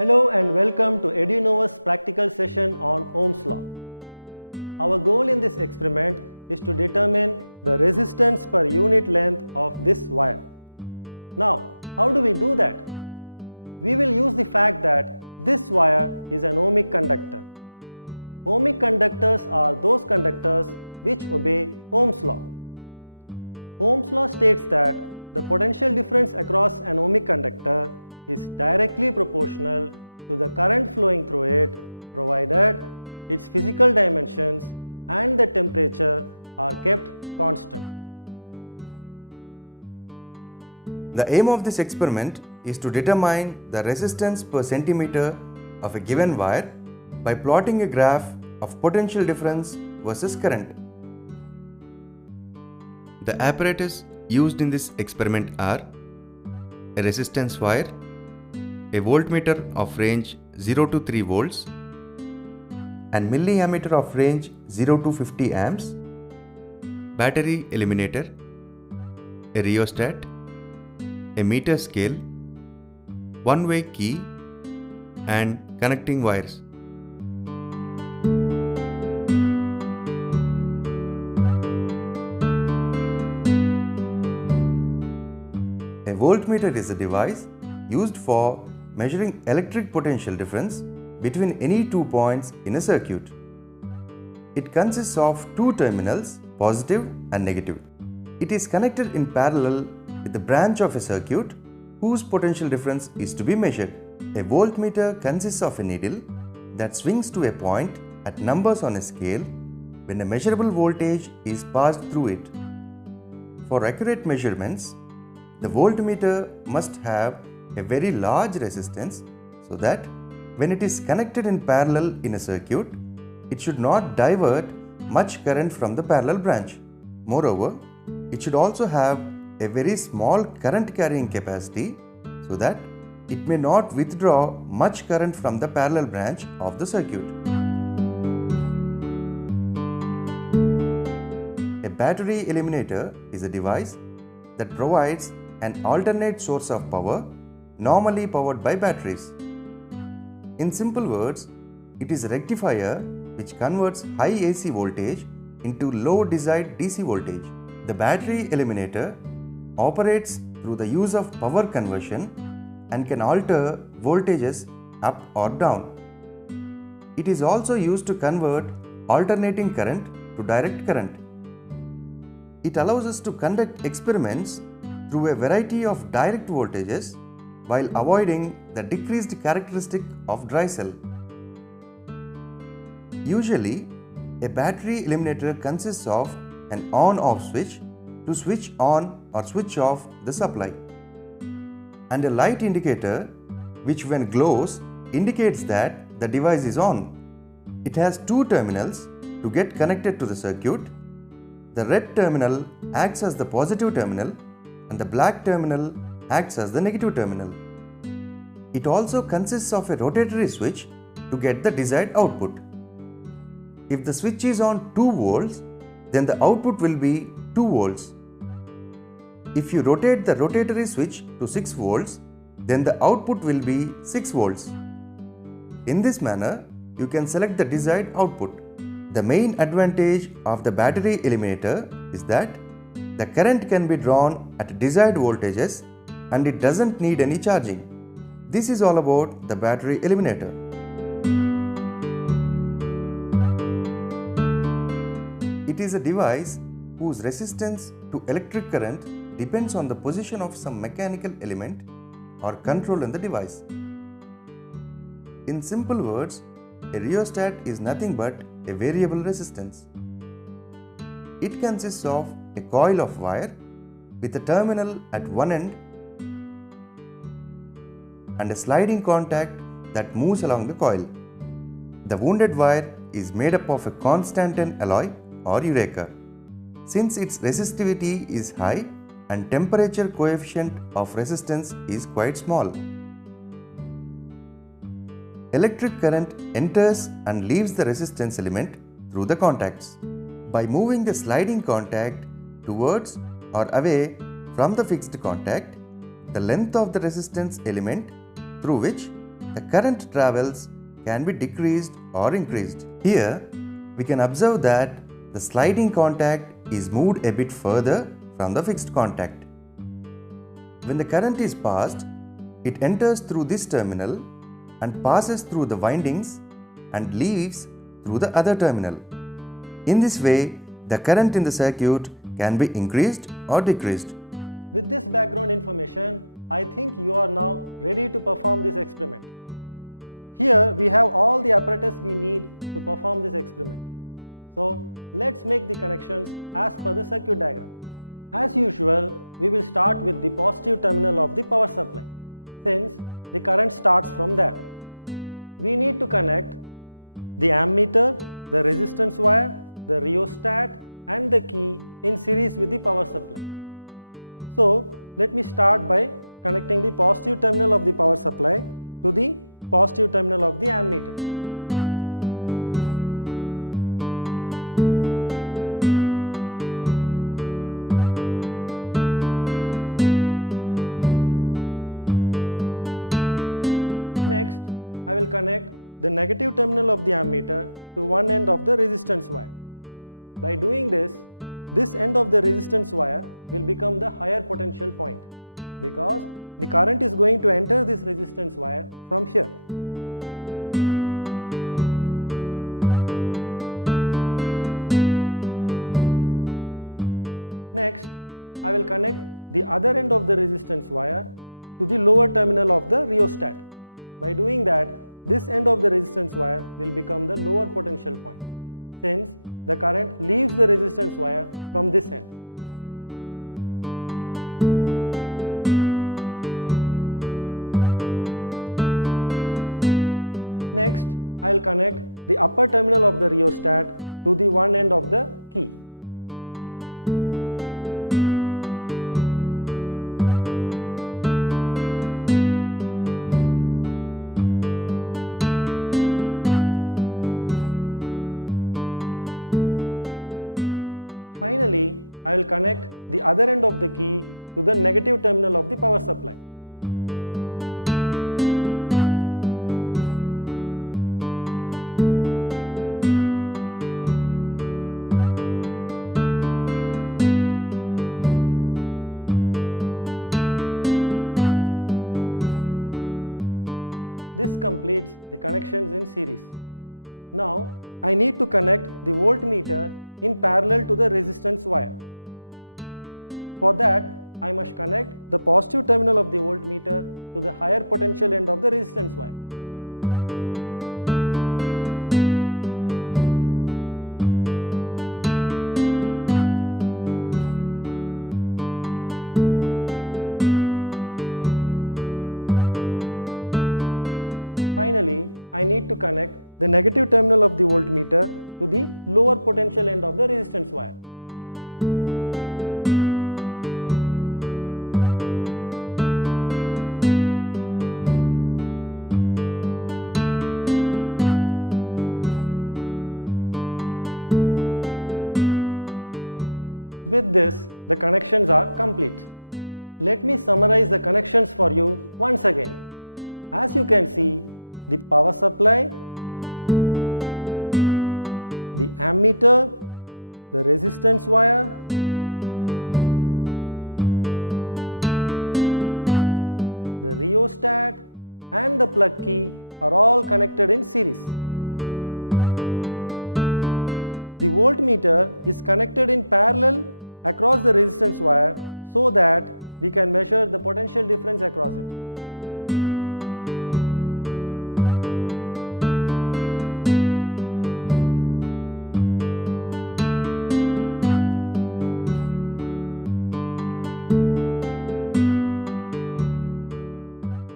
Hello and welcome to EduNova's practical session on Ohm's law. Our goal in this experiment is to determine the resistance per unit length of this wire. Now, how do we do that? We will use the fact that this wire is an ohmic conductor. Ohmic conductors are those conductors which obey Ohm's law. Ohm's law states that the potential difference across an ohmic conductor is directly proportional to the current flowing through it, provided its physical dimensions and the temperature are kept constant. The aim of this experiment is to determine the resistance per centimeter of a given wire by plotting a graph of potential difference versus current. The apparatus used in this experiment are a resistance wire, a voltmeter of range 0 to 3 volts, and milliammeter of range 0 to 50 amps, battery eliminator, a rheostat, a meter scale, one-way key, and connecting wires. A voltmeter is a device used for measuring electric potential difference between any two points in a circuit. It consists of two terminals, positive and negative. It is connected in parallel with the branch of a circuit whose potential difference is to be measured. A voltmeter consists of a needle that swings to a point at numbers on a scale when a measurable voltage is passed through it. For accurate measurements, the voltmeter must have a very large resistance so that when it is connected in parallel in a circuit, it should not divert much current from the parallel branch. Moreover, it should also have a very small current carrying capacity so that it may not withdraw much current from the parallel branch of the circuit. A battery eliminator is a device that provides an alternate source of power normally powered by batteries. In simple words, it is a rectifier which converts high AC voltage into low desired DC voltage. The battery eliminator operates through the use of power conversion and can alter voltages up or down. It is also used to convert alternating current to direct current. It allows us to conduct experiments through a variety of direct voltages while avoiding the decreased characteristic of dry cell. Usually, a battery eliminator consists of an on-off switch to switch on or switch off the supply, and a light indicator which, when glows, indicates that the device is on. It has two terminals to get connected to the circuit. The red terminal acts as the positive terminal and the black terminal acts as the negative terminal. It also consists of a rotatory switch to get the desired output. If the switch is on 2 volts, then the output will be 2 volts. If you rotate the rotatory switch to 6 volts, then the output will be 6 volts. In this manner, you can select the desired output. The main advantage of the battery eliminator is that the current can be drawn at desired voltages and it doesn't need any charging. This is all about the battery eliminator. It is a device whose resistance to electric current depends on the position of some mechanical element or control in the device. In simple words, a rheostat is nothing but a variable resistance. It consists of a coil of wire with a terminal at one end and a sliding contact that moves along the coil. The wounded wire is made up of a Constantan alloy or Eureka. Since its resistivity is high and temperature coefficient of resistance is quite small, electric current enters and leaves the resistance element through the contacts. By moving the sliding contact towards or away from the fixed contact, the length of the resistance element through which the current travels can be decreased or increased. Here, we can observe that the sliding contact is moved a bit further from the fixed contact. When the current is passed, it enters through this terminal and passes through the windings and leaves through the other terminal. In this way, the current in the circuit can be increased or decreased. With this background information, I think you are now ready to perform this experiment. Here we have all the apparatus we need to perform this experiment. So let's make the connections as per the circuit diagram. As usual, we will start with the positive terminal of the power supply, since the current starts from there. We need to connect the ammeter, the resistance wire, the rheostat and the key in series with the power supply. So let me start by connecting the positive terminal of the power supply to the positive terminal of the ammeter. Next, I will connect the negative terminal of the ammeter to one end of the resistance wire. By doing this end of the resistance wire will become the higher potential point, because the current is going to enter this resistance wire from here. Next, I will connect the other end of the resistance wire to the lower terminal of the rheostat. By doing that, this end of the resistance wire will become the lower potential point, since the current leaves the resistance wire from this end. Next, I will connect the upper terminal of the rheostat to the one end of the key. Finally, I will connect the other end of the key to the negative terminal of the power supply. This completes the connections in series. Now, I need to connect the voltmeter in parallel to the resistance wire. For that, I must connect the positive terminal of the voltmeter to the higher potential end of the resistance wire. Finally, I need to connect the negative terminal of the voltmeter to the lower potential end of the resistance wire. With this, the connections are complete. Let me summarize the connections for you once again. As you can see, the power supply, the ammeter, the resistance wire, the rheostat and the plug key are all connected in series. The voltmeter is connected in parallel across the resistance wire so that we can measure the potential difference across it.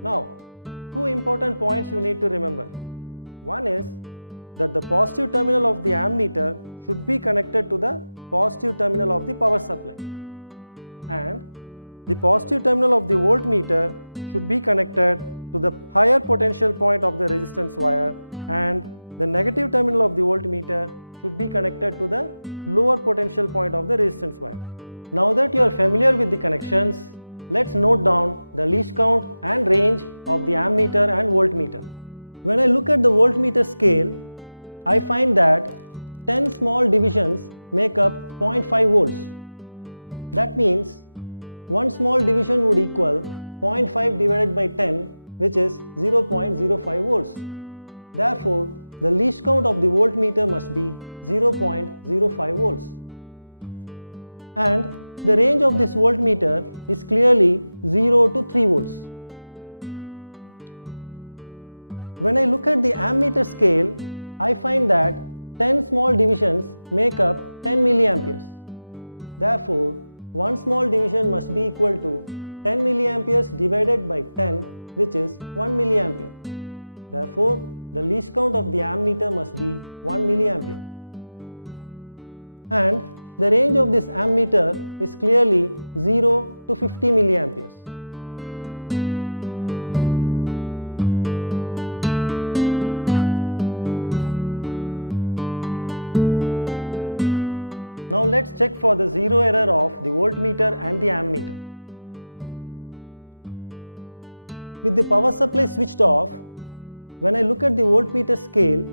Now, two important points you need to remember. One is that the positive terminal of the ammeter should be connected to the positive terminal of the power supply, and the positive terminal of the voltmeter should be connected to the higher potential point of the resistance wire, and the negative terminal of the voltmeter should be connected to the lower potential point of the resistance wire. Now that you are familiar with the connections, let's note down the least count and range of the ammeter and voltmeter. When I look at the voltmeter scale, I find that 10 small divisions make up 0.5 volts. That means one small division would equal 0.5 divided by 10, which is 0.05 volts. Therefore, the least count of the voltmeter must be 0.05 volts. And the range of this voltmeter is clearly 0 to 3 volts. When I look at the ammeter scale, I find that 10 small divisions make up 10 milliamperes. Therefore, one small division must be equal to 10 milliamperes divided by 10, which is 1 milliampere. Therefore, the least count of the ammeter must be 1 milliampere. And the range of this ammeter is clearly 0 to 50 milliamperes. Now let's check for the zero error of the voltmeter and the ammeter. With the power supply switched off, when I look at the voltmeter scale,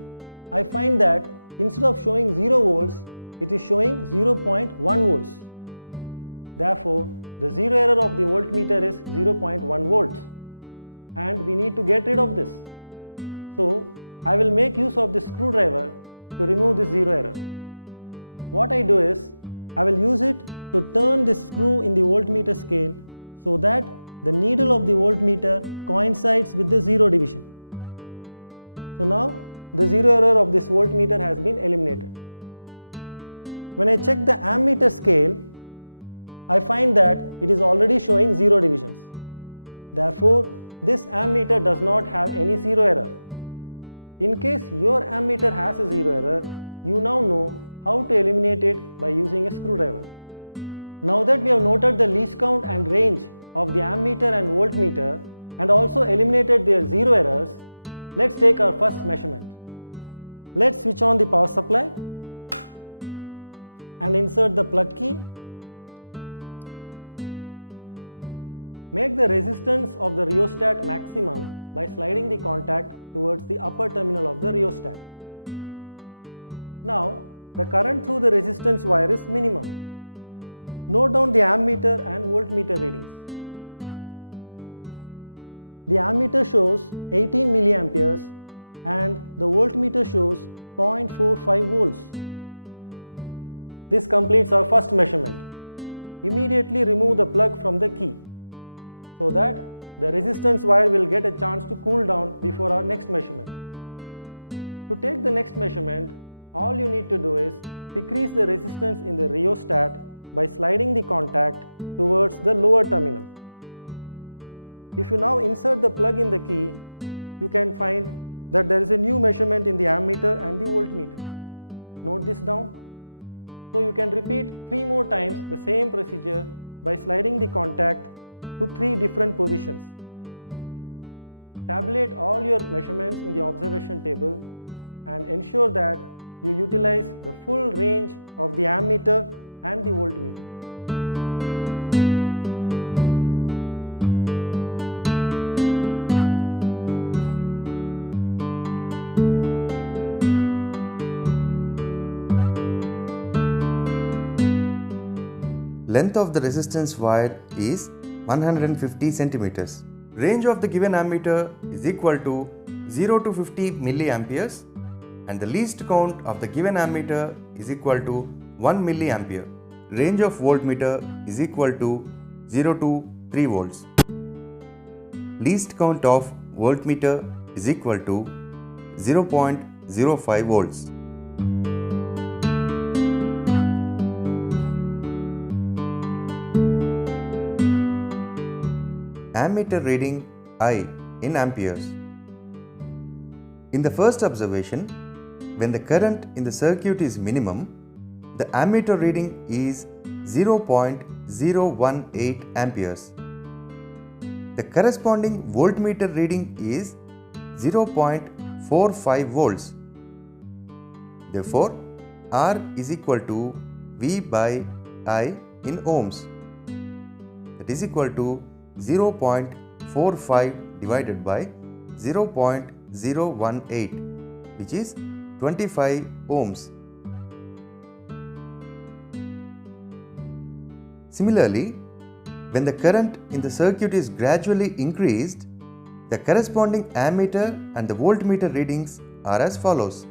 I find that instead of showing 0 volts, it is showing 0.1 volts. Therefore, the zero error of the voltmeter is 0.1 volts, and we need to get rid of this. So, I will make use of the screwdriver to remove this zero error. What I do is, I will use it to turn this screw in the voltmeter scale so that the needle of the voltmeter coincides with the zero division. So now, the zero error of this voltmeter has been eliminated. When I check the ammeter scale, I find that it is already showing zero divisions. Therefore, this ammeter does not have any zero error. In case your ammeter has a zero error, you now know how to eliminate it by using a screwdriver. Now that we have noted the least count and range of the ammeter and voltmeter and also eliminated their zero errors, let's take our first measurement. Let's switch on the power supply and insert the plug key. Make the resistance of the rheostat maximum by sliding the contact towards the upper terminal of the rheostat. Now, the current through the resistance wire is minimum. Note down the ammeter and voltmeter readings. The ammeter shows 18 milliamperes and the voltmeter shows 0.45 volts. This completes our first measurement. Immediately remove the plug from the key so that the resistance wire will get a chance to cool down before our next measurement. To take the next measurement, all you need to do is decrease the resistance in the rheostat by sliding the contact towards the lower terminal. If you now insert the plug in the key, you can find that there is a new measurement in the ammeter and the voltmeter. Note this down. So you can repeat 3 more times the same procedure by sliding the contact to 3 different positions. Tabulate all your measurements in the observation table and ensure that you utilize the full range of the ammeter and the voltmeter. Length of the resistance wire is 150 centimeters. Range of the given ammeter is equal to 0 to 50 milliamperes and the least count of the given ammeter is equal to 1 milliampere. Range of voltmeter is equal to 0 to 3 volts. Least count of voltmeter is equal to 0.05 volts. Ammeter reading I in amperes. In the first observation, when the current in the circuit is minimum, the ammeter reading is 0.018 amperes. The corresponding voltmeter reading is 0.45 volts. Therefore, R is equal to V by I in ohms. The that is equal to 0.45 divided by 0.018, which is 25 ohms. Similarly, when the current in the circuit is gradually increased, the corresponding ammeter and the voltmeter readings are as follows.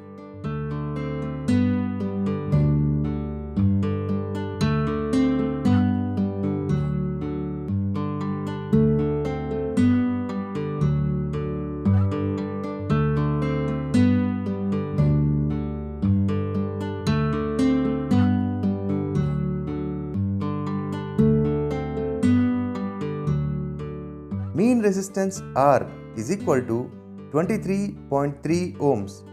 Mean resistance R is equal to 23.3 ohms.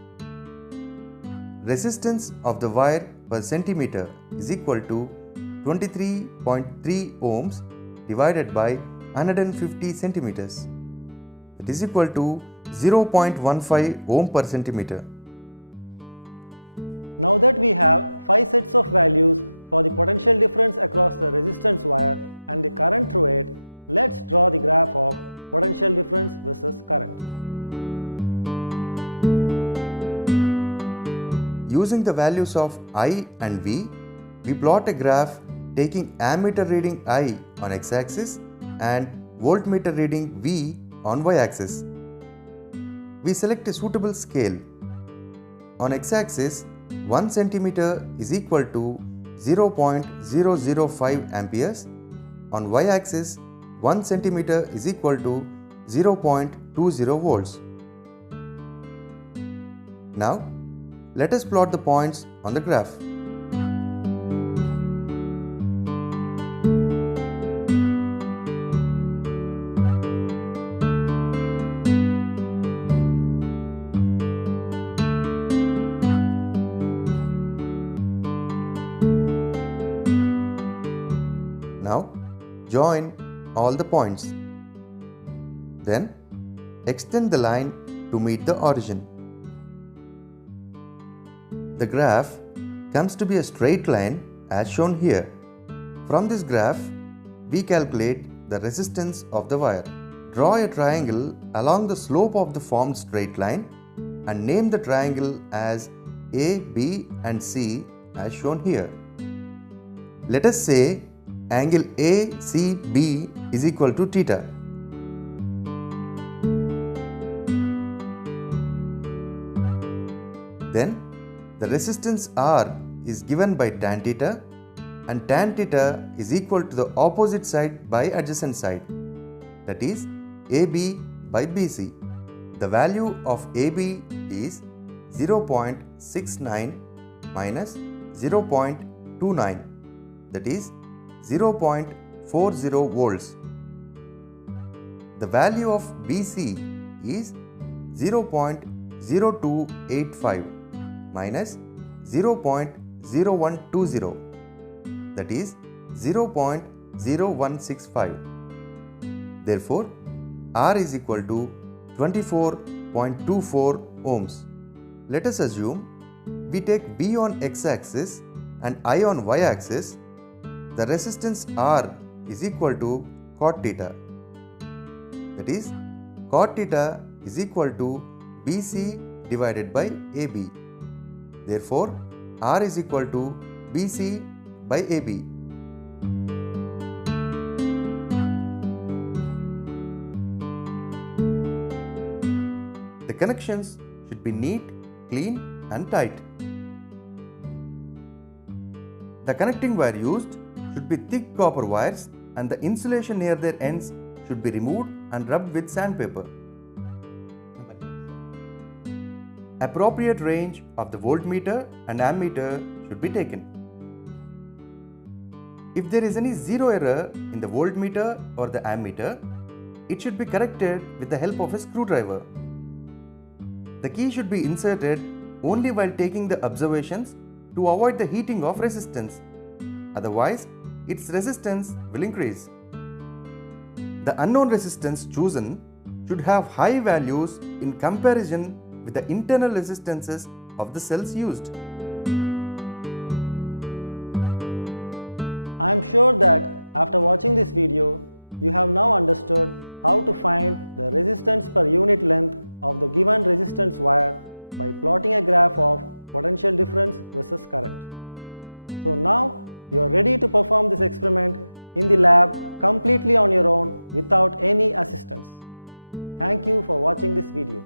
Resistance of the wire per centimeter is equal to 23.3 ohms divided by 150 centimeters. It is equal to 0.15 ohm per centimeter. Now that we have 5 sets of values for the potential difference across the resistance wire and the current through it, let's draw the graph of potential difference versus current. Using the values of I and V, we plot a graph taking ammeter reading I on x-axis and voltmeter reading V on y-axis. We select a suitable scale. On x-axis, 1 centimeter is equal to 0.005 amperes. On y-axis, 1 centimeter is equal to 0.20 volts. Now, let us plot the points on the graph. Now, join all the points. Then, extend the line to meet the origin. The graph comes to be a straight line as shown here. From this graph, we calculate the resistance of the wire. Draw a triangle along the slope of the formed straight line and name the triangle as A, B and C as shown here. Let us say angle ACB is equal to theta. Then the resistance R is given by tan theta and tan theta is equal to the opposite side by adjacent side, that is AB by BC. The value of AB is 0.69 minus 0.29, that is 0.40 volts. The value of BC is 0.0285 minus 0.0120, that is 0.0165. Therefore, R is equal to 24.24 ohms. Let us assume we take B on x-axis and I on y-axis. The resistance R is equal to cot theta. That is, cot theta is equal to BC divided by AB. Therefore, R is equal to BC by AB. The connections should be neat, clean and tight. The connecting wire used should be thick copper wires and the insulation near their ends should be removed and rubbed with sandpaper. Appropriate range of the voltmeter and ammeter should be taken. If there is any zero error in the voltmeter or the ammeter, it should be corrected with the help of a screwdriver. The key should be inserted only while taking the observations to avoid the heating of resistance. Otherwise, its resistance will increase. The unknown resistance chosen should have high values in comparison with the internal resistances of the cells used. I am sure that after watching this video, You have now understood how to find the resistance per unit length of the given resistance wire by plotting a graph of potential difference versus current. So now you are ready to perform this experiment in the lab completely on your own without any assistance. Thank you for watching this video.